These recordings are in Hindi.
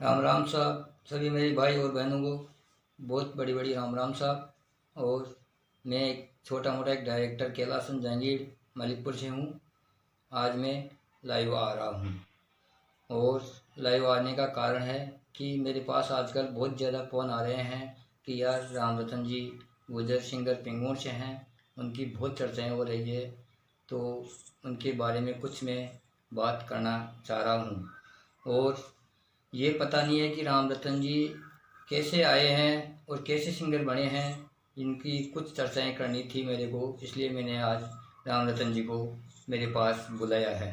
राम राम साहब, सभी मेरे भाई और बहनों को बहुत बड़ी बड़ी राम राम साहब। और मैं एक छोटा मोटा एक डायरेक्टर कैलासन जहांगीर मलिकपुर से हूँ। आज मैं लाइव आ रहा हूँ और लाइव आने का कारण है कि मेरे पास आजकल बहुत ज़्यादा फ़ोन आ रहे हैं कि यार राम रतन जी गुजर सिंगर पिंगोर से हैं, उनकी बहुत चर्चाएं हो रही है, तो उनके बारे में कुछ मैं बात करना चाह रहा हूँ। और ये पता नहीं है कि राम रतन जी कैसे आए हैं और कैसे सिंगर बने हैं, इनकी कुछ चर्चाएं करनी थी मेरे को, इसलिए मैंने आज राम रतन जी को मेरे पास बुलाया है।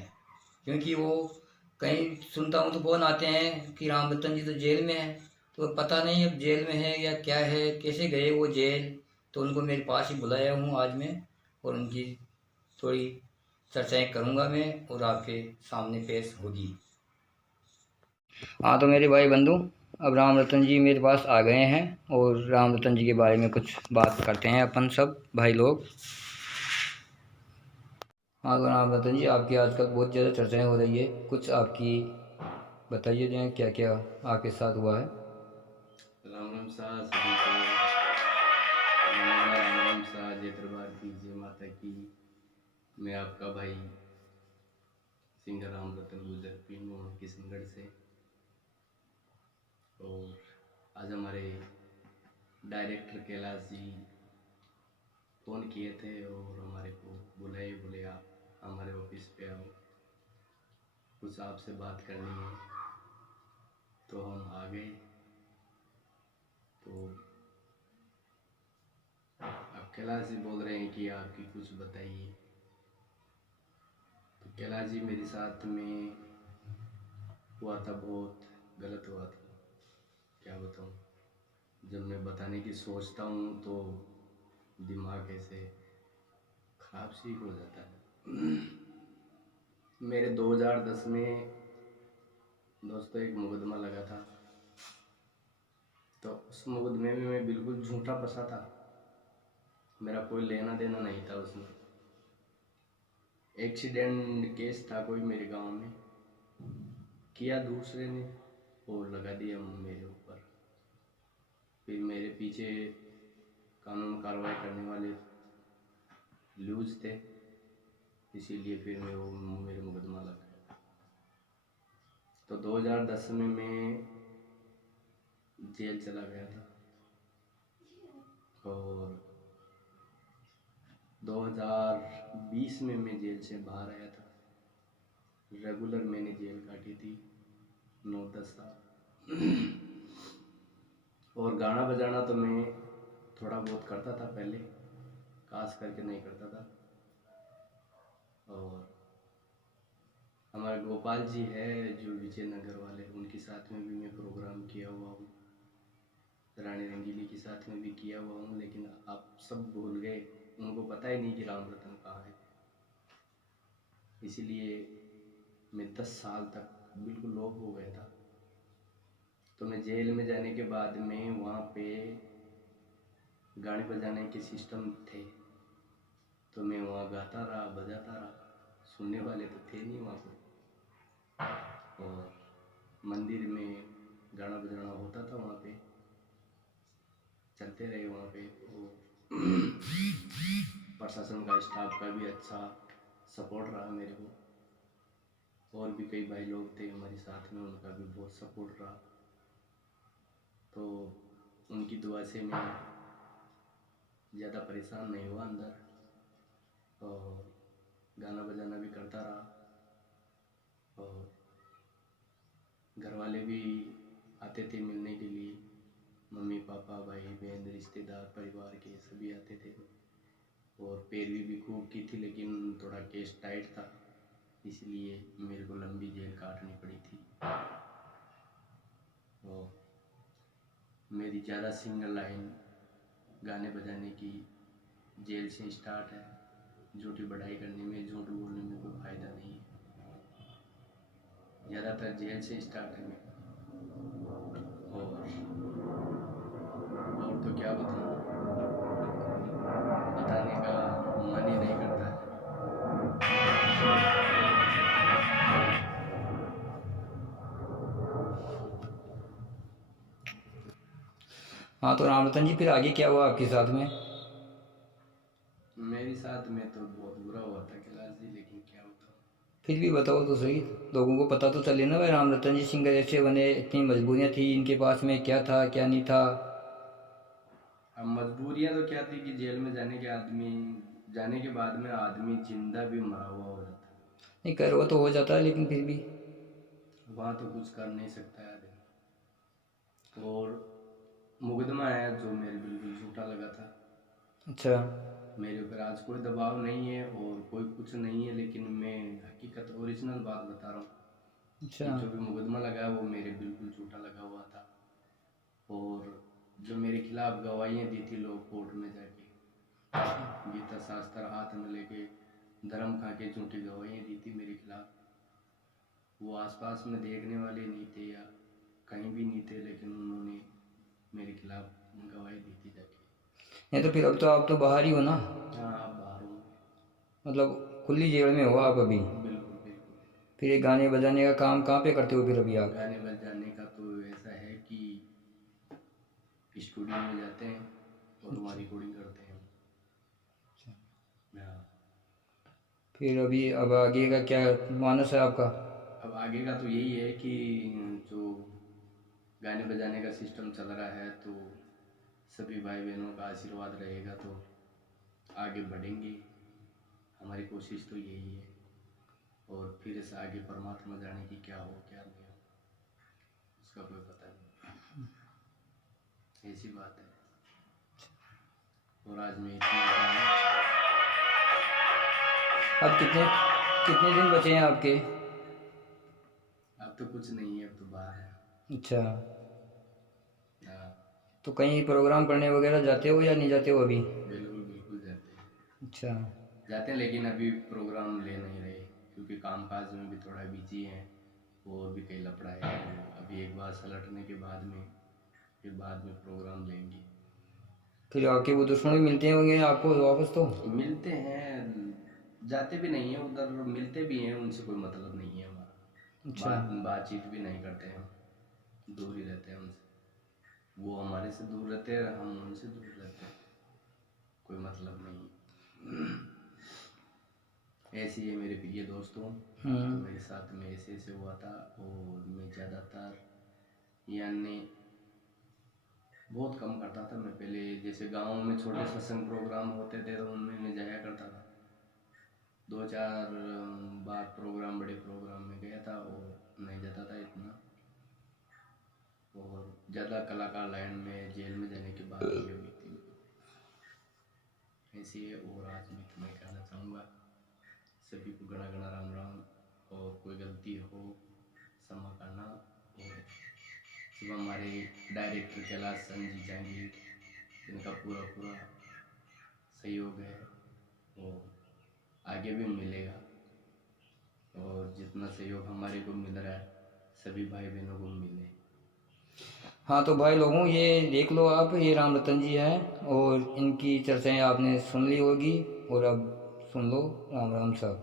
क्योंकि वो कहीं सुनता हूँ तो फ़ोन आते हैं कि राम रतन जी तो जेल में है, तो पता नहीं अब जेल में है या क्या है, कैसे गए वो जेल, तो उनको मेरे पास ही बुलाया हूँ आज मैं, और उनकी थोड़ी चर्चाएं करूँगा मैं और आपके सामने पेश होगी। हाँ तो मेरे भाई बंधु, अब राम रतन जी मेरे पास आ गए हैं और राम रतन जी के बारे में कुछ बात करते हैं अपन सब भाई लोग। हाँ तो राम रतन जी, आपकी आजकल बहुत ज़्यादा चर्चाएं हो रही है, कुछ आपकी बताइए जो है क्या क्या आपके साथ हुआ है। राम राम सा सभी को। राम राम सा, जय दरबार की, जय माता की। मैं आपका भाई सिंगर राम रतन गुजर पिंगोर किशनगढ़ से। और आज हमारे डायरेक्टर कैलाश जी फ़ोन किए थे और हमारे को बुलाए, बोले आप हमारे ऑफिस पे आओ, कुछ आपसे बात करनी है। तो हम आ गए। तो अब कैलाश जी बोल रहे हैं कि आपकी कुछ बताइए। तो कैलाश जी मेरे साथ में हुआ था, बहुत गलत हुआ था, क्या बताऊँ। जब मैं बताने की सोचता हूँ तो दिमाग ऐसे खराब सी हो जाता है। मेरे 2010 में दोस्तों एक मुकदमा लगा था। तो उस मुकदमे में मैं बिल्कुल झूठा फंसा था, मेरा कोई लेना देना नहीं था उसमें। एक्सीडेंट केस था कोई मेरे गांव में, किया दूसरे ने और लगा दिया मेरे ऊपर। फिर मेरे पीछे कानून कार्रवाई करने वाले लूज थे, इसीलिए फिर मेरे मुकदमा लग गया। तो 2010 में मैं जेल चला गया था और 2020 में मैं जेल से बाहर आया था। रेगुलर मैंने जेल काटी थी 9-10 साल। और गाना बजाना तो मैं थोड़ा बहुत करता था पहले, खास करके नहीं करता था। और हमारे गोपाल जी है जो विजयनगर वाले, उनके साथ में भी मैं प्रोग्राम किया हुआ हूँ, रानी रंगीली के साथ में भी किया हुआ हूँ। लेकिन आप सब भूल गए, उनको पता ही नहीं कि राम रतन कहाँ है। इसीलिए मैं 10 साल तक बिल्कुल लॉक हो गया था। तो मैं जेल में जाने के बाद में वहाँ पे गाने बजाने के सिस्टम थे, तो मैं वहाँ गाता रहा, बजाता रहा, सुनने वाले तो थे नहीं वहाँ पे। और मंदिर में गाना बजाना होता था, वहाँ पे चलते रहे वहाँ पे। और प्रशासन का, स्टाफ का भी अच्छा सपोर्ट रहा मेरे को। और भी कई भाई लोग थे हमारे साथ में, उनका भी बहुत सपोर्ट रहा। तो उनकी दुआ से मैं ज़्यादा परेशान नहीं हुआ अंदर, और गाना बजाना भी करता रहा। और घर वाले भी आते थे मिलने के लिए, मम्मी पापा भाई बहन रिश्तेदार परिवार के सभी आते थे। और पैरवी भी खूब की थी, लेकिन थोड़ा केस टाइट था, इसलिए मेरे को लंबी जेल काटनी पड़ी थी। और मेरी ज़्यादा सिंगल लाइन गाने बजाने की जेल से स्टार्ट है। झूठी बढ़ाई करने में, झूठ बोलने में कोई फ़ायदा नहीं है, ज़्यादातर जेल से स्टार्ट है मेरा। और तो क्या बताऊँ, बताने का मन ही नहीं करता है। हाँ, तो राम रतन जी फिर आगे क्या हुआ आपके साथ में? मेरे साथ में तो बहुत बुरा हुआ था कैलाश जी, लेकिन क्या होता। फिर भी बताओ तो सही, लोगों को पता तो चले ना भाई राम रतन जी सिंगर ऐसे बने, इतनी मजबूरियाँ थी इनके पास में, क्या था क्या नहीं था। अब मजबूरियां तो क्या थी कि जेल में जाने के बाद में आदमी जिंदा भी मरा हुआ हो जाता है। नहीं, कर वो तो हो जाता है, लेकिन फिर भी। वहाँ तो कुछ कर नहीं सकता है आदमी। और मुकदमा है जो मेरे बिल्कुल झूठा लगा था। अच्छा। मेरे ऊपर आज कोई दबाव नहीं है और कोई कुछ नहीं है, लेकिन मैं हकीकत ओरिजिनल बात बता रहा हूँ अच्छा। कि जो भी मुकदमा लगा है वो मेरे बिल्कुल झूठा लगा हुआ था। और जो मेरे खिलाफ गवाहियाँ दी थी लोग कोर्ट में जाके, गीता शास्त्र हाथ में लेके धर्म खा के झूठी गवाहियाँ दी थी मेरे खिलाफ, वो आसपास में देखने वाले नहीं थे या कहीं भी नहीं थे, लेकिन उन्होंने मेरे खिलाफ गवाही दी थी जाके। नहीं तो फिर अब तो आप तो बाहर ही हो ना, हाँ, आप बाहर हूँ। मतलब खुली जेल में हो आप अभी। बिल्कुल बिल्कुल। फिर ये गाने बजाने का काम कहाँ पे करते हो फिर अभी आप? गाने बजाने का तो ऐसा है कि स्टूडियो में जाते हैं और वहाँ रिकॉर्डिंग करते हैं। हाँ। फिर अभी अब आगे का क्या मानस है आपका? अब आगे का तो यही है कि जो गाने बजाने का सिस्टम चल रहा है, तो सभी भाई बहनों का आशीर्वाद रहेगा तो आगे बढ़ेंगे। हमारी कोशिश तो यही है, और फिर से आगे परमात्मा जाने की क्या हो क्या नहीं हो, उसका कोई पता नहीं, ऐसी बात है। और आज मैं इतना अब कितने कितने दिन बचे हैं आपके? अब तो कुछ नहीं है, अब तो बाहर है। अच्छा, हाँ, तो कहीं प्रोग्राम करने वगैरह जाते हो या नहीं जाते हो अभी? बिल्कुल बिल्कुल जाते हैं। अच्छा। जाते हैं, लेकिन अभी प्रोग्राम ले नहीं रहे क्योंकि कामकाज में भी थोड़ा बिजी हैं और भी कई लफड़ा है। तो अभी एक बार सलटने के बाद में फिर बाद में प्रोग्राम लेंगे। फिर आपके वो दुश्मन भी मिलते होंगे आपको वापस तो? मिलते हैं, जाते भी नहीं है उधर, मिलते भी हैं, उनसे कोई मतलब नहीं है हमारा। अच्छा। बातचीत भी नहीं करते हैं, हम दूर ही रहते हैं उनसे। वो हमारे से दूर रहते हैं, हम उनसे दूर रहते हैं, कोई मतलब नहीं। ऐसे ही है मेरे प्रिय दोस्तों। तो मेरे साथ में ऐसे हुआ था, और मैं ज़्यादातर यानी बहुत कम करता था। मैं पहले जैसे गाँव में छोटे सत्संग प्रोग्राम होते थे तो उनमें मैं जाया करता था। 2-4 बार प्रोग्राम, बड़े प्रोग्राम में गया था, और नहीं जाता था इतना। और ज़्यादा कलाकार लाइन में जेल में जाने के बाद ये हुई थी ऐसी है। और आज मैं इतना ही कहना चाहूँगा, सभी को घना घना राम राम, और कोई गलती हो क्षमा करना। और सिर्फ हमारे डायरेक्टर कैलाश संजी जाएंगे, जिनका पूरा पूरा सहयोग है, और आगे भी मिलेगा। और जितना सहयोग हमारे को मिल रहा है, सभी भाई बहनों को मिले। हाँ, तो भाई लोगों ये देख लो आप, ये राम रतन जी हैं और इनकी चर्चाएं आपने सुन ली होगी, और अब सुन लो। राम राम साहब।